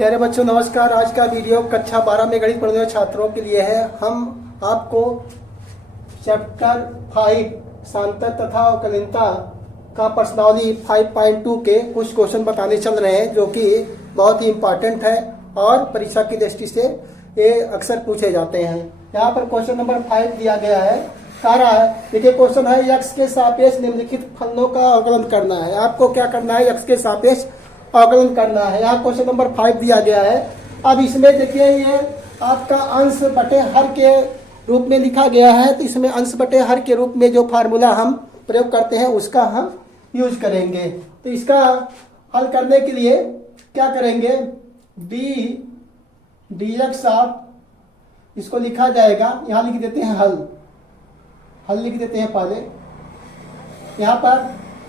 प्यारे बच्चों नमस्कार। आज का वीडियो कक्षा 12 में गणित पढ़ने वाले छात्रों के लिए है। हम आपको चैप्टर 5 सांतक तथा अवकलनीयता का प्रश्नावली 5.2 के कुछ क्वेश्चन बताने चल रहे हैं, जो कि बहुत ही इम्पोर्टेंट है और परीक्षा की दृष्टि से ये अक्सर पूछे जाते हैं। यहाँ पर क्वेश्चन नंबर 5 दिया गया है। कह रहा है, देखिए क्वेश्चन है, यक्स के सापेक्ष निम्नलिखित फलनों का अवकलन करना है। आपको क्या करना है? यक्स के सापेक्ष अवकलन करना है। यहाँ क्वेश्चन नंबर 5 दिया गया है। अब इसमें देखिए, ये आपका अंश बटे हर के रूप में लिखा गया है, तो इसमें अंश बटे हर के रूप में जो फार्मूला हम प्रयोग करते हैं उसका हम यूज करेंगे। तो इसका हल करने के लिए क्या करेंगे? डी एक्स ऑफ, इसको लिखा जाएगा, यहाँ लिख देते हैं हल लिख देते हैं पहले। यहाँ पर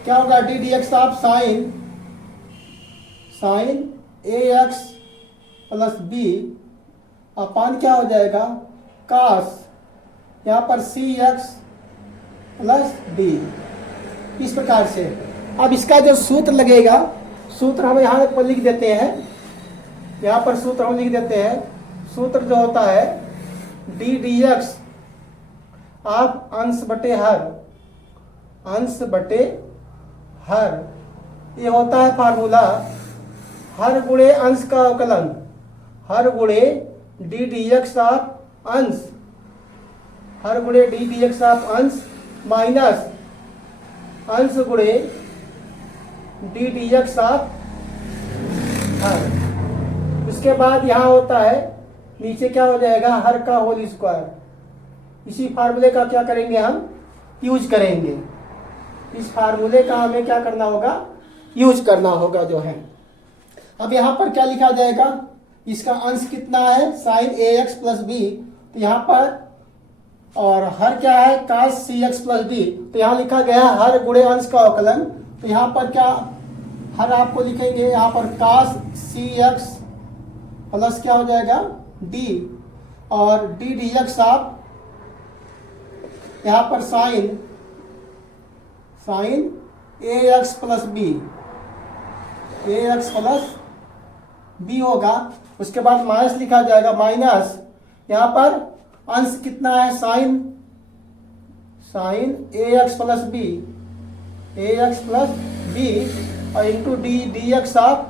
क्या होगा? D x of sine a x plus b upon क्या हो जाएगा? कास, यहाँ पर सी एक्स प्लस डी। इस प्रकार से अब इसका जो सूत्र लगेगा, सूत्र हम यहाँ पर लिख देते हैं। यहाँ पर सूत्र हम लिख देते हैं। सूत्र जो होता है डी एक्स आप अंश बटे हर, ये होता है फार्मूला हर गुणे अंश का अवकलन, हर गुणे डी एक्स ऑफ अंश, हर गुणे डी एक्स ऑफ अंश माइनस अंश गुणे डी एक्स ऑफ हर। उसके बाद यहाँ होता है, नीचे क्या हो जाएगा? हर का होल स्क्वायर। इसी फार्मूले का क्या करेंगे? हम यूज करेंगे। इस फार्मूले का हमें क्या करना होगा? यूज करना होगा जो है। अब यहाँ पर क्या लिखा जाएगा? इसका अंश कितना है? Sign a x plus B, तो यहाँ पर, और हर क्या है? कास सी एक्स प्लस डी, तो यहाँ लिखा गया है हर गुणे अंश का अवकलन। तो यहाँ पर क्या हर आपको लिखेंगे? यहाँ पर कास सी एक्स प्लस क्या हो जाएगा? डी, और डी एक्स आप यहाँ पर sign a x plus B, A x plus B होगा। उसके बाद माइनस लिखा जाएगा, माइनस यहाँ पर अंश कितना है? Sign a x plus B, और into D x of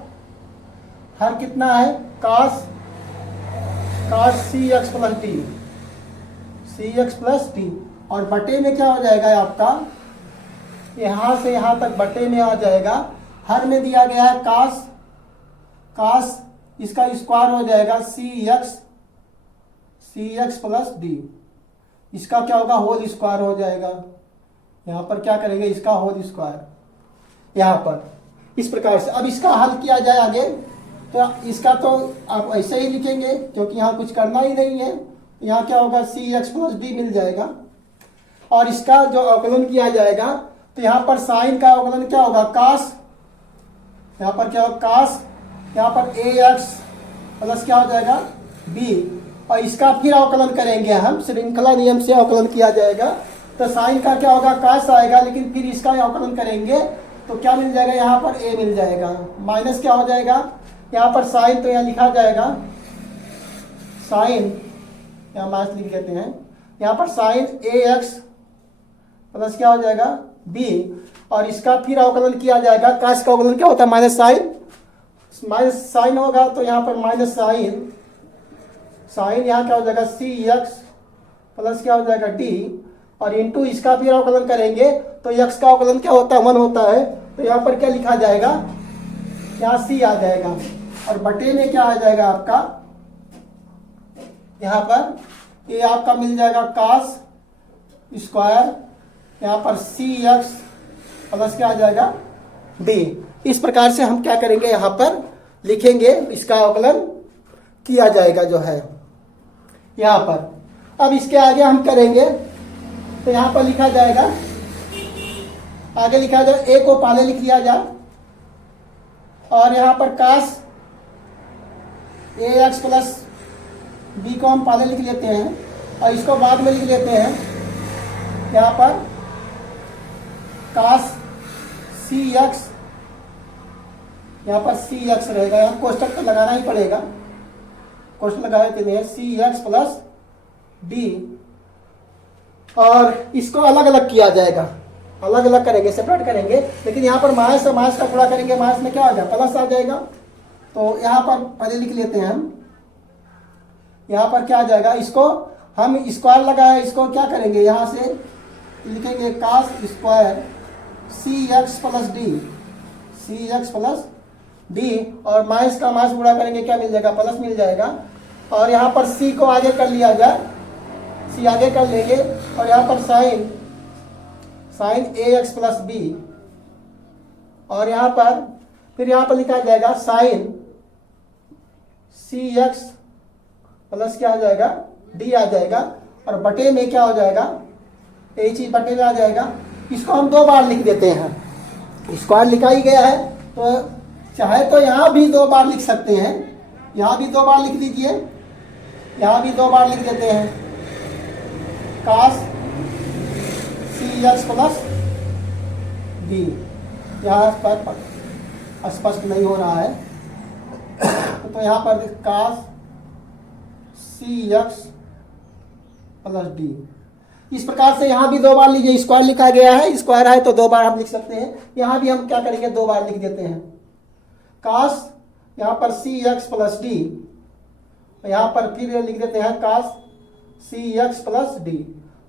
her कितना है? कास सी एक्स प्लस डी, और बटे में क्या हो जाएगा आपका? यहां से यहां तक बटे में आ जाएगा। हर में दिया गया है कास, इसका स्क्वायर हो जाएगा सी एक्स प्लस डी। इसका क्या होगा? होल स्क्वायर हो जाएगा। यहां पर क्या करेंगे? इसका होल स्क्वायर यहां पर। इस प्रकार से अब इसका हल किया जाए आगे, तो इसका तो आप ऐसे ही लिखेंगे क्योंकि यहाँ कुछ करना ही नहीं है। यहाँ क्या होगा? सी एक्स प्लस डी मिल जाएगा, और इसका जो अवकलन किया जाएगा, तो यहाँ पर साइन का अवकलन क्या होगा? कास, यहाँ पर क्या होगा? कास, यहाँ पर ए एक्स प्लस क्या हो जाएगा? बी, और इसका फिर अवकलन करेंगे हम, श्रृंखला नियम से अवकलन किया जाएगा। तो साइन का क्या होगा? कास आएगा, लेकिन फिर इसका अवकलन करेंगे तो क्या मिल जाएगा? यहाँ पर ए मिल जाएगा, माइनस क्या हो जाएगा? यहाँ पर साइन, तो यहाँ लिखा जाएगा साइन, यहाँ माइनस लिख देते हैं। यहाँ पर साइन ए एक्स प्लस क्या हो जाएगा? बी, और इसका फिर अवकलन किया जाएगा। कास का अवकलन क्या होता है? माइनस साइन होगा, तो यहाँ पर माइनस साइन यहाँ क्या हो जाएगा? सी एक्स प्लस क्या हो जाएगा? डी, और इंटू इसका फिर अवकलन करेंगे तो यक्स का अवकलन क्या होता है? 1 होता है। तो यहाँ पर क्या लिखा जाएगा? यहाँ सी आ जाएगा, और बटे में क्या आ जाएगा आपका? यहाँ पर ये आपका मिल जाएगा कास स्क्वायर, यहाँ पर सी एक्स प्लस क्या आ जाएगा? डी। इस प्रकार से हम क्या करेंगे? यहाँ पर लिखेंगे, इसका अवकलन किया जाएगा जो है यहाँ पर। अब इसके आगे हम करेंगे, तो यहाँ पर लिखा जाएगा, आगे लिखा जाए, ए को पहले लिख लिया जाए, और यहाँ पर कास ए एक्स प्लस बी को हम पहले लिख लेते हैं, और इसको बाद में लिख लेते हैं। यहाँ पर कास सी एक्स यहाँ पर सी एक्स रहेगा, यहाँ कोष्टक तो लगाना ही पड़ेगा, कोष्टक लगाए थे सी एक्स प्लस डी, और इसको अलग अलग किया जाएगा, अलग अलग करेंगे, सेपरेट करेंगे, लेकिन यहाँ पर माइनस से माइनस का गुणा करेंगे, माइनस में क्या आ जाएगा, प्लस आ जाएगा। तो यहाँ पर पहले लिख लेते हैं हम, यहाँ पर क्या आ जाएगा, इसको हम स्क्वायर लगाए, इसको क्या करेंगे, यहाँ से लिखेंगे कास स्क्वायर सी एक्स प्लस डी, सी एक्स प्लस डी, और माइनस का माइनस गुणा करेंगे, क्या मिल जाएगा, प्लस मिल जाएगा। और यहाँ पर सी को आगे कर लिया जाए, सी आगे कर लेंगे, और यहाँ पर sign sign a x plus B, और यहाँ पर फिर यहाँ पर लिखा जाएगा साइन सी एक्स प्लस क्या आ जाएगा, डी आ जाएगा, और बटे में क्या हो जाएगा, यही चीज बटे में आ जाएगा। इसको हम दो बार लिख देते हैं, स्क्वायर लिखा ही गया है, तो चाहे तो यहाँ भी दो बार लिख सकते हैं, यहाँ भी दो बार लिख दीजिए, यहाँ भी दो बार लिख देते हैं, कास सी एक्स प्लस डी, यहाँ पर स्पष्ट नहीं हो रहा है, तो यहाँ पर कास सी एक्स प्लस डी, इस प्रकार से यहाँ भी दो बार लीजिए, स्क्वायर लिखा गया है, स्क्वायर है तो दो बार हम लिख सकते हैं, यहाँ भी हम क्या करेंगे, दो बार लिख देते हैं, कास यहाँ पर सी एक्स प्लस डी, यहाँ पर फिर लिख देते हैं कास सी एक्स प्लस डी।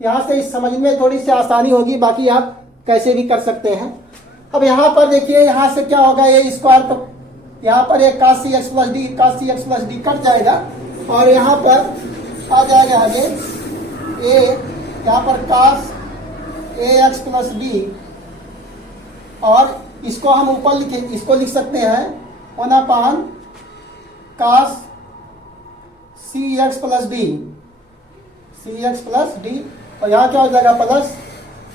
यहाँ से इस समझ में थोड़ी सी आसानी होगी, बाकी आप कैसे भी कर सकते हैं। अब यहाँ पर देखिए, यहाँ से क्या होगा, ये स्क्वायर तो यहाँ पर एक कास सी एक्स प्लस डी, कास सी एक्स प्लस डी कट जाएगा, और यहाँ पर आ जाएगा आगे ए, यहाँ पर कास ए एक्स प्लस डी, और इसको हम ऊपर लिखे, इसको लिख सकते हैं 1/, कास सी एक्स प्लस डी, सी एक्स प्लस डी, और यहाँ क्या हो जाएगा, प्लस,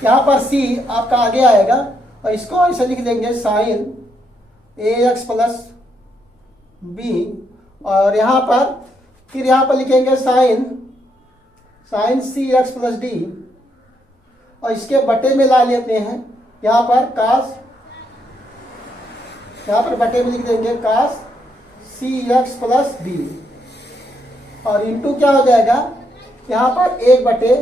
यहाँ पर सी आपका आगे आएगा, और इसको ऐसे लिख देंगे sign a x plus B, और यहाँ पर फिर यहाँ पर लिखेंगे साइन साइन सी एक्स प्लस डी, और इसके बटे में ला लेते हैं, यहाँ पर कास, यहाँ पर बटे में लिख देंगे कास सी एक्स प्लस डी, और इंटू क्या हो जाएगा, यहाँ पर एक बटे,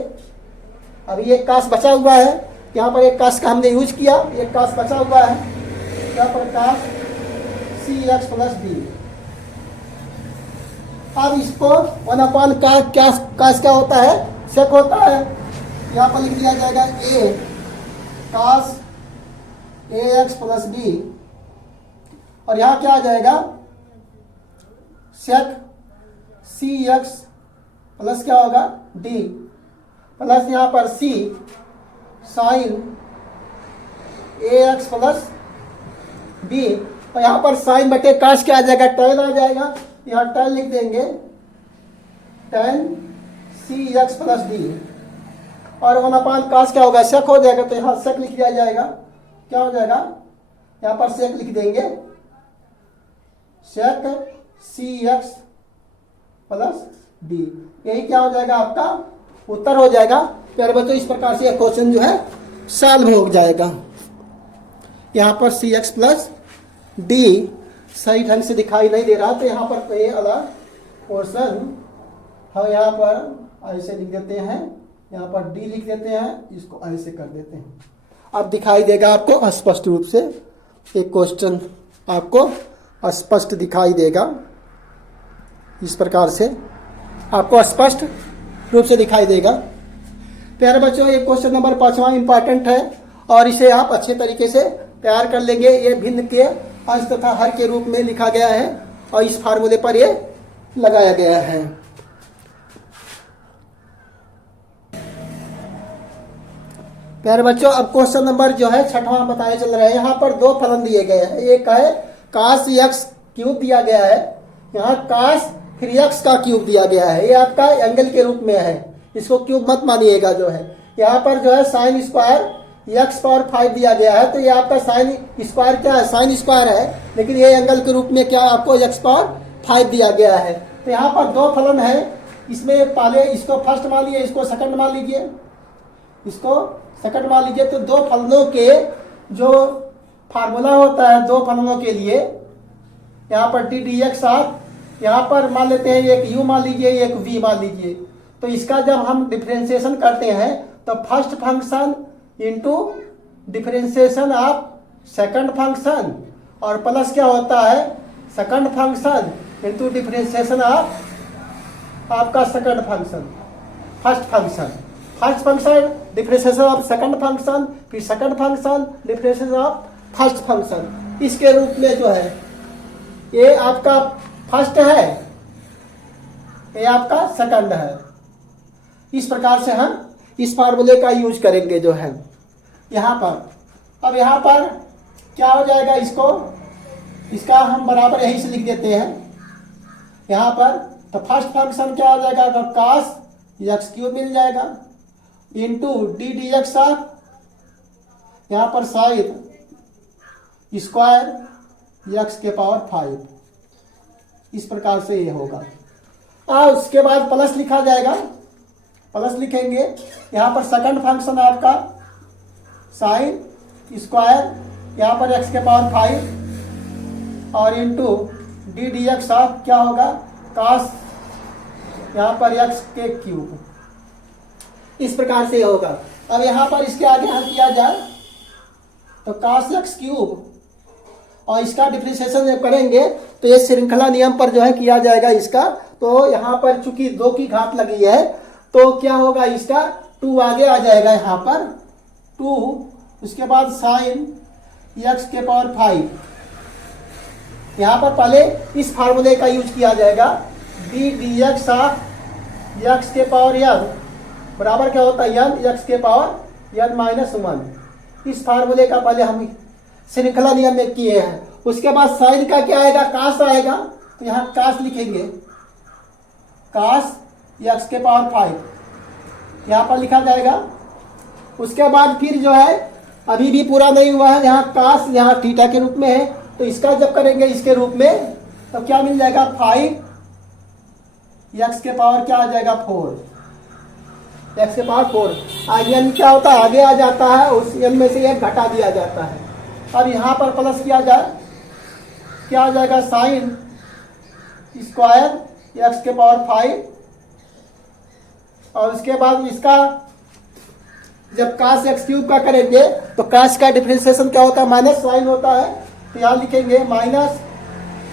अभी एक कास बचा हुआ है, यहाँ पर एक कास का हमने यूज किया, एक कास बचा हुआ है, यहाँ पर कास सी एक्स प्लस डी। अब इसको 1/, कास क्या होता है, सेक होता है, यहाँ पर लिख दिया जाएगा ए कास ए एक्स प्लस डी, और यहाँ क्या आ जाएगा, सेक सी एक्स प्लस क्या होगा, डी, प्लस यहाँ पर सी sign a x plus B, और यहाँ पर साइन बटे काश क्या आ जाएगा, टैन आ जाएगा, यहाँ टैन लिख देंगे, टैन सी एक्स प्लस डी, और 1/, काश क्या होगा, सेक हो जाएगा, तो यहाँ सेक लिख दिया जाएगा, क्या हो जाएगा, यहाँ पर सेक लिख देंगे, सेक सी एक्स प्लस डी, यही क्या हो जाएगा, आपका उत्तर हो जाएगा। प्यारे बच्चों, इस प्रकार से क्वेश्चन जो है सॉल्व हो जाएगा। यहाँ पर सी एक्स प्लस डी सही ढंग से दिखाई नहीं दे रहा, तो यहाँ पर कोई अलग पोर्शन हम यहाँ पर ऐसे लिख देते हैं, यहाँ पर डी लिख देते हैं, इसको ऐसे कर देते हैं, अब दिखाई देगा आपको स्पष्ट रूप से, एक क्वेश्चन आपको स्पष्ट दिखाई देगा, इस प्रकार से आपको स्पष्ट रूप से दिखाई देगा। प्यारे बच्चों, ये क्वेश्चन नंबर 5वां इंपॉर्टेंट है, और इसे आप अच्छे तरीके से तैयार कर लेंगे। ये भिन्न के अंश तथा हर के रूप में लिखा गया है, और इस फार्मूले पर ये लगाया गया है। प्यारे बच्चों, अब क्वेश्चन नंबर जो है 6वां बताए चल रहे हैं। यहाँ पर दो फलन दिए गए हैं, एक है कास एक्स क्यूब दिया गया है, यहाँ कास 3x का क्यूब दिया गया है, ये आपका एंगल के रूप में है, इसको क्यूब मत मानिएगा। जो है यहाँ पर जो है साइन स्क्वायर x पावर 5 दिया गया है, तो ये आपका साइन स्क्वायर क्या है, साइन स्क्वायर है, लेकिन ये एंगल के रूप में क्या आपको x पावर 5 दिया गया है। तो यहाँ पर दो फलन है, इसमें पहले इसको फर्स्ट मान लीजिए, इसको सेकंड मान लीजिए, इसको सेकंड मान लीजिए। तो दो फलनों के जो फार्मूला होता है, दो फलनों के लिए यहाँ पर डी डी एक्स ऑफ, यहाँ पर मान लेते हैं एक u मान लीजिए, एक v मान लीजिए। तो इसका जब हम डिफरेंशिएशन करते हैं तो first function into differentiation of second function, और प्लस क्या होता है second function into differentiation of आपका second function, first function differentiation of second function, फिर second function differentiation of first function. इसके रूप में जो है ये आपका फर्स्ट है, ये आपका सेकंड है। इस प्रकार से हम इस फार्मूले का यूज करेंगे जो है यहाँ पर। अब यहाँ पर क्या हो जाएगा, इसका हम बराबर यहीं से लिख देते हैं यहाँ पर। तो फर्स्ट फंक्शन क्या हो जाएगा, तो cos एक्स क्यूब मिल जाएगा into D d x of यहाँ पर साइन स्क्वायर एक्स के पावर 5। इस प्रकार से ये होगा। और उसके बाद प्लस लिखा जाएगा, प्लस लिखेंगे यहाँ पर सेकंड फंक्शन आपका साइन स्क्वायर यहाँ पर एक्स के पावर 5 और into D d x of क्या होगा cos यहाँ पर एक्स के क्यूब। इस प्रकार से होगा। अब यहाँ पर इसके आगे हल किया जाए तो cos एक्स क्यूब, और इसका डिफरेंशिएशन जब करेंगे तो ये श्रृंखला नियम पर जो है किया जाएगा इसका। तो यहाँ पर चूंकि 2 की घात लगी है तो क्या होगा, इसका 2 आगे आ जाएगा यहाँ पर 2, उसके बाद साइन एक्स के पावर 5। यहाँ पर पहले इस फार्मूले का यूज किया जाएगा, D d x of x के पावर n बराबर क्या होता है n एक्स के पावर n माइनस 1। इस फार्मूले का पहले हम श्रृंखला नियम में किए हैं। उसके बाद साइन का क्या आएगा, कास आएगा। तो यहाँ कास लिखेंगे, कास एक्स के पावर 5 यहाँ पर लिखा जाएगा। उसके बाद फिर जो है अभी भी पूरा नहीं हुआ है, यहाँ कास यहाँ थीटा के रूप में है। तो इसका जब करेंगे इसके रूप में तो क्या मिल जाएगा 5 एक्स के पावर क्या आ जाएगा 4, एक्स के पावर 4। एन क्या होता है आगे आ जाता है, उस एन में से एक घटा दिया जाता है। अब यहाँ पर प्लस किया जाए क्या आ जाएगा साइन स्क्वायर एक्स के पावर 5, और उसके बाद इसका जब cos एक्स क्यूब का करेंगे तो cos का डिफरेंशिएशन क्या होता है माइनस साइन होता है। तो यहाँ लिखेंगे माइनस,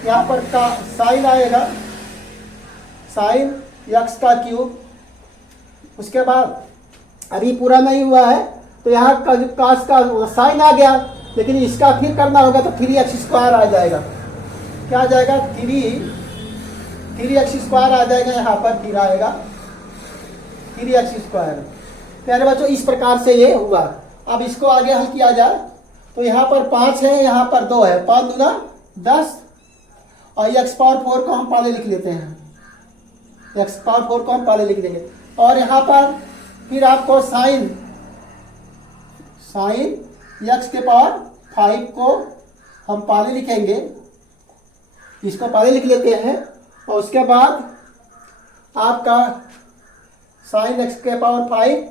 यहाँ पर का साइन आएगा साइन एक्स का क्यूब। उसके बाद अभी पूरा नहीं हुआ है तो यहाँ cos का साइन आ गया, लेकिन इसका फिर करना होगा तो 3x स्क्वायर आ जाएगा। क्या आ जाएगा 3x स्क्वायर आ जाएगा, यहाँ पर फिर आएगा 3x स्क्वायर। प्यारे बच्चों इस प्रकार से ये हुआ। अब इसको आगे हल किया जाए तो यहाँ पर 5 है, यहाँ पर 2 है, 5 दूना 10 और x पावर 4 को हम पहले लिख लेते हैं, x पावर 4 को हम पहले लिख देंगे। और यहाँ पर फिर आपको साइन x के पावर 5 को हम पहले लिखेंगे, इसको पहले लिख लेते हैं। और उसके बाद आपका साइन x के पावर 5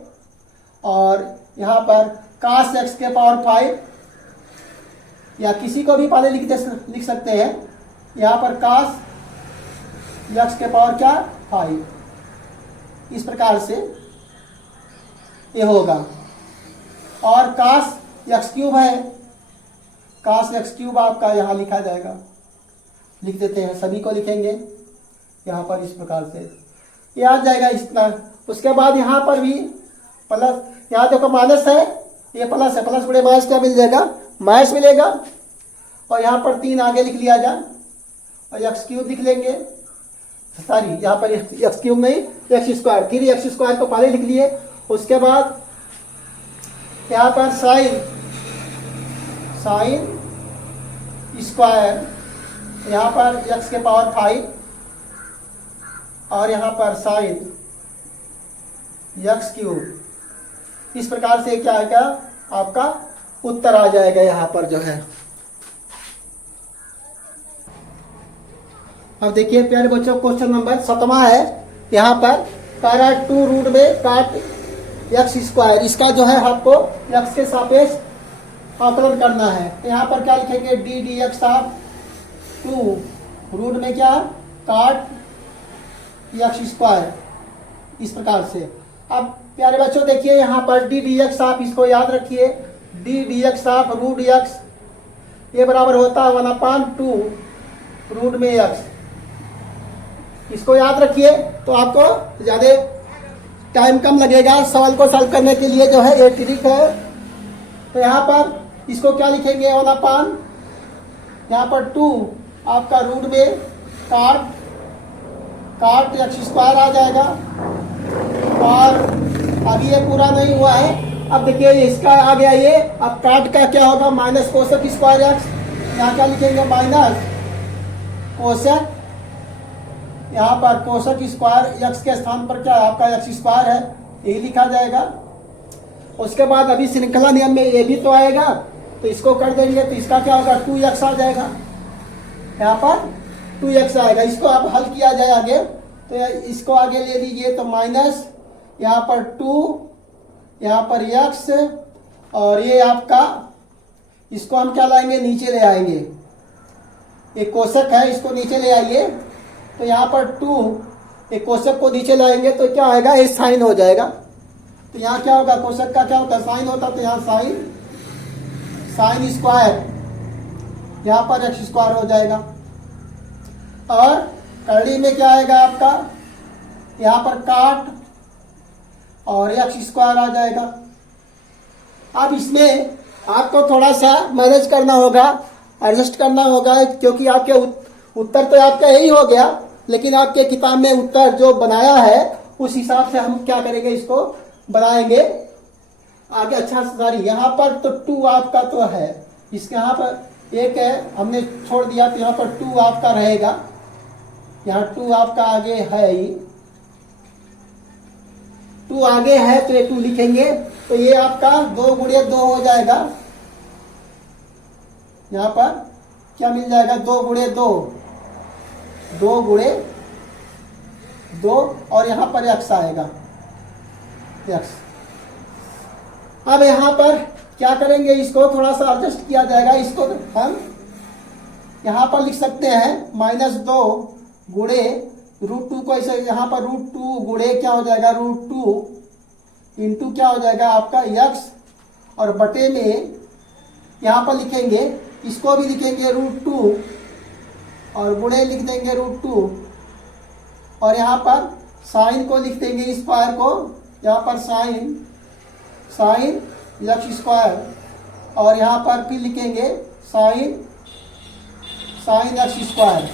और यहाँ पर cos x के पावर 5, या किसी को भी पहले लिख सकते हैं। यहाँ पर cos x के पावर क्या 5। इस प्रकार से ये होगा। और cos एक्स क्यूब है, cos एक्स क्यूब आपका यहाँ लिखा जाएगा, लिख देते हैं, सभी को लिखेंगे यहाँ पर इस प्रकार से ये आ जाएगा इतना। उसके बाद यहाँ पर भी प्लस, यहाँ देखो माइनस है, ये प्लस है, प्लस बड़े माइनस क्या मिल जाएगा माइनस मिलेगा। और यहाँ पर 3 आगे लिख लिया जाए और एक्स क्यूब लिख लेंगे, सॉरी यहाँ पर एक्स क्यूब नहीं एक्स स्क्वायर, 3x स्क्वायर को पहले लिख लिए। उसके बाद यहाँ पर साइन स्क्वायर यहाँ पर x के पावर 5 और यहाँ पर साइन एक्स क्यूब। इस प्रकार से क्या आएगा आपका उत्तर आ जाएगा यहाँ पर जो है। अब देखिए प्यारे बच्चों क्वेश्चन नंबर 7वां है। यहाँ पर कह रहा है 2 रूट में काट एक्स स्क्वायर, इसका जो है आपको एक्स के सापेक्ष आकलन करना है। यहाँ पर क्या लिखेंगे d d x of 2 root में क्या काट एक्स स्क्वायर, इस प्रकार से। अब प्यारे बच्चों देखिए यहाँ पर डी डी एक्स, आप इसको याद रखिए, d d x of root x ये बराबर होता है 1/2 रूट में एक्स। इसको याद रखिए तो आपको ज़्यादा टाइम कम लगेगा सवाल को सॉल्व करने के लिए, जो है ये ट्रिक है। तो यहाँ पर इसको क्या लिखेंगे, 1/, यहाँ पर 2 आपका रूट में काट एक्स स्क्वायर आ जाएगा। और अभी ये पूरा नहीं हुआ है, अब देखिए इसका आ गया ये, अब काट का क्या होगा, माइनस कोसेक स्क्वायर एक्स, यहाँ क्या लिखेंगे माइनस कोसेक, यहाँ पर कोसेक स्क्वायर एक्स के स्थान पर क्या है आपका एक्स स्क्वायर है, यही लिखा जाएगा। उसके बाद अभी श्रृंखला नियम में ये भी तो आएगा, तो इसको कर देंगे तो इसका क्या होगा 2x आ जाएगा, यहाँ पर 2x आएगा। इसको आप हल किया जाए आगे, तो इसको आगे ले लीजिए तो माइनस यहाँ पर 2, यहाँ पर x, और ये आपका इसको हम क्या लाएंगे नीचे ले आएंगे, एक कोशक है इसको नीचे ले आइए, तो यहाँ पर 2 एक कोशक को नीचे लाएंगे तो क्या आएगा, ये साइन हो जाएगा। तो यहाँ क्या होगा, कोशक का क्या होता है साइन होता है, तो यहाँ साइन स्क्वायर, यहाँ पर एक्स स्क्वायर हो जाएगा। और करड़ी में क्या आएगा आपका, यहाँ पर काट और एक्स स्क्वायर आ जाएगा। अब इसमें आपको थोड़ा सा मैनेज करना होगा, एडजस्ट करना होगा, क्योंकि आपके उत्तर तो आपका यही हो गया, लेकिन आपके किताब में उत्तर जो बनाया है उस हिसाब से हम क्या करेंगे, इसको बनाएंगे आगे। अच्छा सॉरी, यहाँ पर तो 2 आपका तो है, इसके यहाँ पर 1 है हमने छोड़ दिया, तो यहाँ पर 2 आपका रहेगा, यहाँ 2 आपका आगे है ही, 2 आगे है तो ये 2 लिखेंगे, तो ये आपका 2 × 2 हो जाएगा। यहाँ पर क्या मिल जाएगा, 2 × 2, 2 × 2, और यहाँ पर x आएगा x। अब यहाँ पर क्या करेंगे, इसको थोड़ा सा एडजस्ट किया जाएगा, इसको हम यहाँ पर लिख सकते हैं -2 × √2 को ऐसे, यहाँ पर √2 गुणे क्या हो जाएगा, √2 इंटू क्या हो जाएगा आपका x, और बटे में यहाँ पर लिखेंगे, इसको भी लिखेंगे √2 और गुणे लिख देंगे √2, और यहाँ पर साइन को लिख देंगे स्क्वायर को, यहाँ पर साइन एक्स स्क्वायर, और यहाँ पर फिर लिखेंगे साइन एक्स स्क्वायर।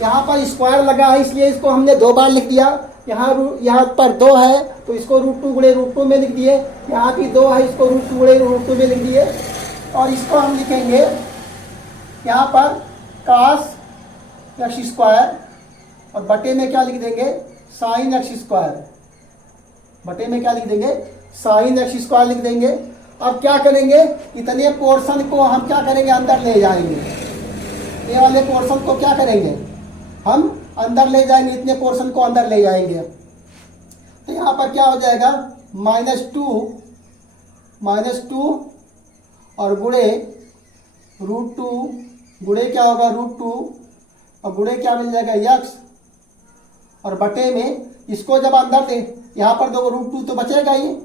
यहाँ पर स्क्वायर लगा है इसलिए इसको हमने 2 बार लिख दिया, यहाँ पर 2 है तो इसको √2 × √2 में लिख दिए, यहाँ भी 2 है इसको √2 × √2 में लिख दिए, और इसको हम लिखेंगे यहाँ पर कास एक्स स्क्वायर, और बटे में क्या लिख देंगे साइन एक्स स्क्वायर, बटे में क्या लिख देंगे साइन एक्स स्क्वायर लिख देंगे। अब क्या करेंगे, इतने पोर्शन को हम क्या करेंगे अंदर ले जाएंगे, ये वाले पोर्शन को क्या करेंगे हम अंदर ले जाएंगे, इतने पोर्शन को अंदर ले जाएंगे। तो यहाँ पर क्या हो जाएगा -2 और गुणे √2, गुणे क्या होगा √2 और गुणे क्या मिल जाएगा x, और बटे में इसको जब अंदर दे, यहाँ पर दो √2 तो बचेगा ही,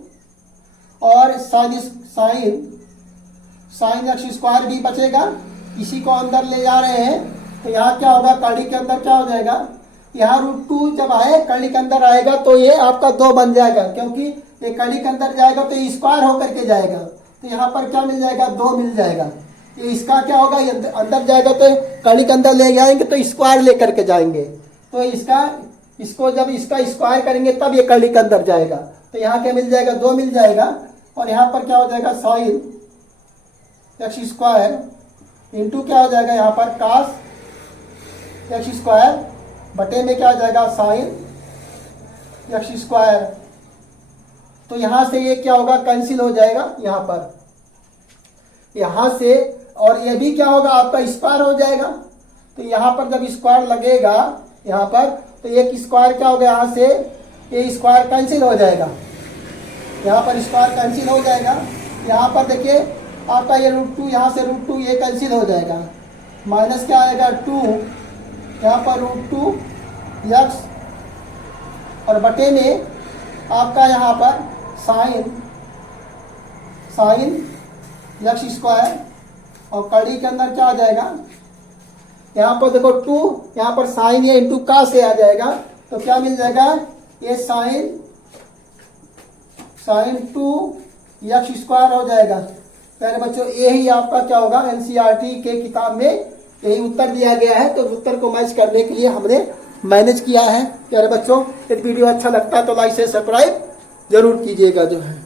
और साइन एक्स स्क्वायर भी बचेगा, इसी को अंदर ले जा रहे हैं। तो यहाँ क्या होगा, कड़ी के अंदर क्या हो जाएगा, यहाँ √2 जब आए कड़ी के अंदर आएगा तो ये आपका 2 बन जाएगा, क्योंकि ये कड़ी के अंदर जाएगा तो ये स्क्वायर होकर के जाएगा, तो यहाँ पर क्या मिल जाएगा 2 मिल जाएगा। ये इसका क्या होगा, ये अंदर जाएगा तो कड़ी के अंदर ले जाएंगे तो स्क्वायर लेकर के जाएंगे, तो इसको जब इसका स्क्वायर करेंगे तब ये कड़ी के अंदर जाएगा, तो यहाँ क्या मिल जाएगा 2 मिल जाएगा, और यहाँ पर क्या हो जाएगा साइन एक्स स्क्वायर इंटू क्या हो जाएगा यहाँ पर कास एक्स स्क्वायर, बटे में क्या हो जाएगा साइन एक्स स्क्वायर। तो यहाँ से ये क्या होगा कैंसिल हो जाएगा यहाँ से, और ये भी क्या होगा आपका स्क्वायर हो जाएगा। तो यहाँ पर जब स्क्वायर लगेगा यहाँ पर, तो एक स्क्वायर क्या होगा, यहाँ से ये स्क्वायर कैंसिल हो जाएगा, यहाँ पर स्क्वायर कैंसिल हो जाएगा। यहाँ पर देखिए आपका ये √2, यहाँ से √2 ये कैंसिल हो जाएगा, माइनस क्या आएगा 2 यहाँ पर √2 यक्स और बटे में आपका यहाँ पर साइन यक्स स्क्वायर और कड़ी के अंदर क्या आ जाएगा, यहाँ पर देखो 2, यहाँ पर साइन या इंटू का से आ जाएगा, तो क्या मिल जाएगा, ये साइन 2 यक्स स्क्वायर हो जाएगा। प्यारे बच्चों यही आपका क्या होगा, एनसीईआरटी के किताब में यही उत्तर दिया गया है, तो उत्तर को मैच करने के लिए हमने मैनेज किया है। प्यारे बच्चों यदि वीडियो अच्छा लगता है तो लाइक से सब्सक्राइब जरूर कीजिएगा जो है।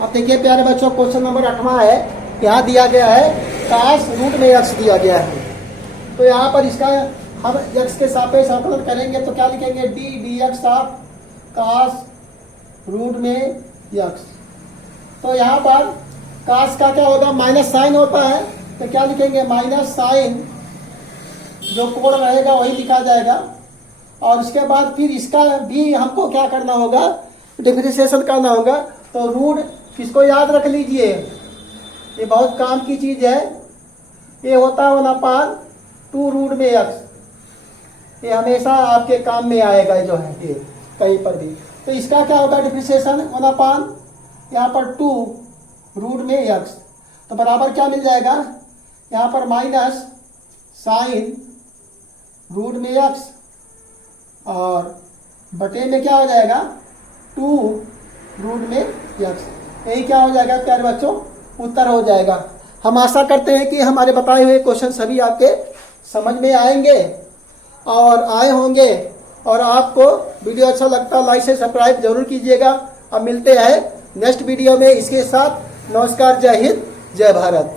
अब देखिए प्यारे बच्चों क्वेश्चन नंबर 8वां है, यहाँ दिया गया है काश रूट में यक्स दिया गया है, तो यहाँ पर इसका हम यक्स के सापेक्ष अवकलन करेंगे तो क्या लिखेंगे, डी एक्स ऑफ काश रूट में यक्स। तो यहाँ पर काश का क्या होगा, माइनस साइन होता है, तो क्या लिखेंगे, माइनस साइन, जो कोण रहेगा वही लिखा जाएगा। और उसके बाद फिर इसका भी हमको क्या करना होगा, डिफरेंशिएशन करना होगा। तो रूट इसको याद रख लीजिए, ये बहुत काम की चीज है, ये होता है 1/2 रूट में यक्स, ये हमेशा आपके काम में आएगा जो है ये कहीं पर भी। तो इसका क्या होगा डिफरेंशिएशन 1/, यहाँ पर 2 रूट में यक्स, तो बराबर क्या मिल जाएगा, यहाँ पर माइनस साइन रूट में यक्स और बटे में क्या हो जाएगा 2 रूट में यक्स। यही क्या हो जाएगा प्यारे बच्चों, उत्तर हो जाएगा। हम आशा करते हैं कि हमारे बताए हुए क्वेश्चन सभी आपके समझ में आएंगे और आए होंगे, और आपको वीडियो अच्छा लगता है लाइक से सब्सक्राइब जरूर कीजिएगा। अब मिलते हैं नेक्स्ट वीडियो में, इसके साथ नमस्कार, जय हिंद, जय भारत।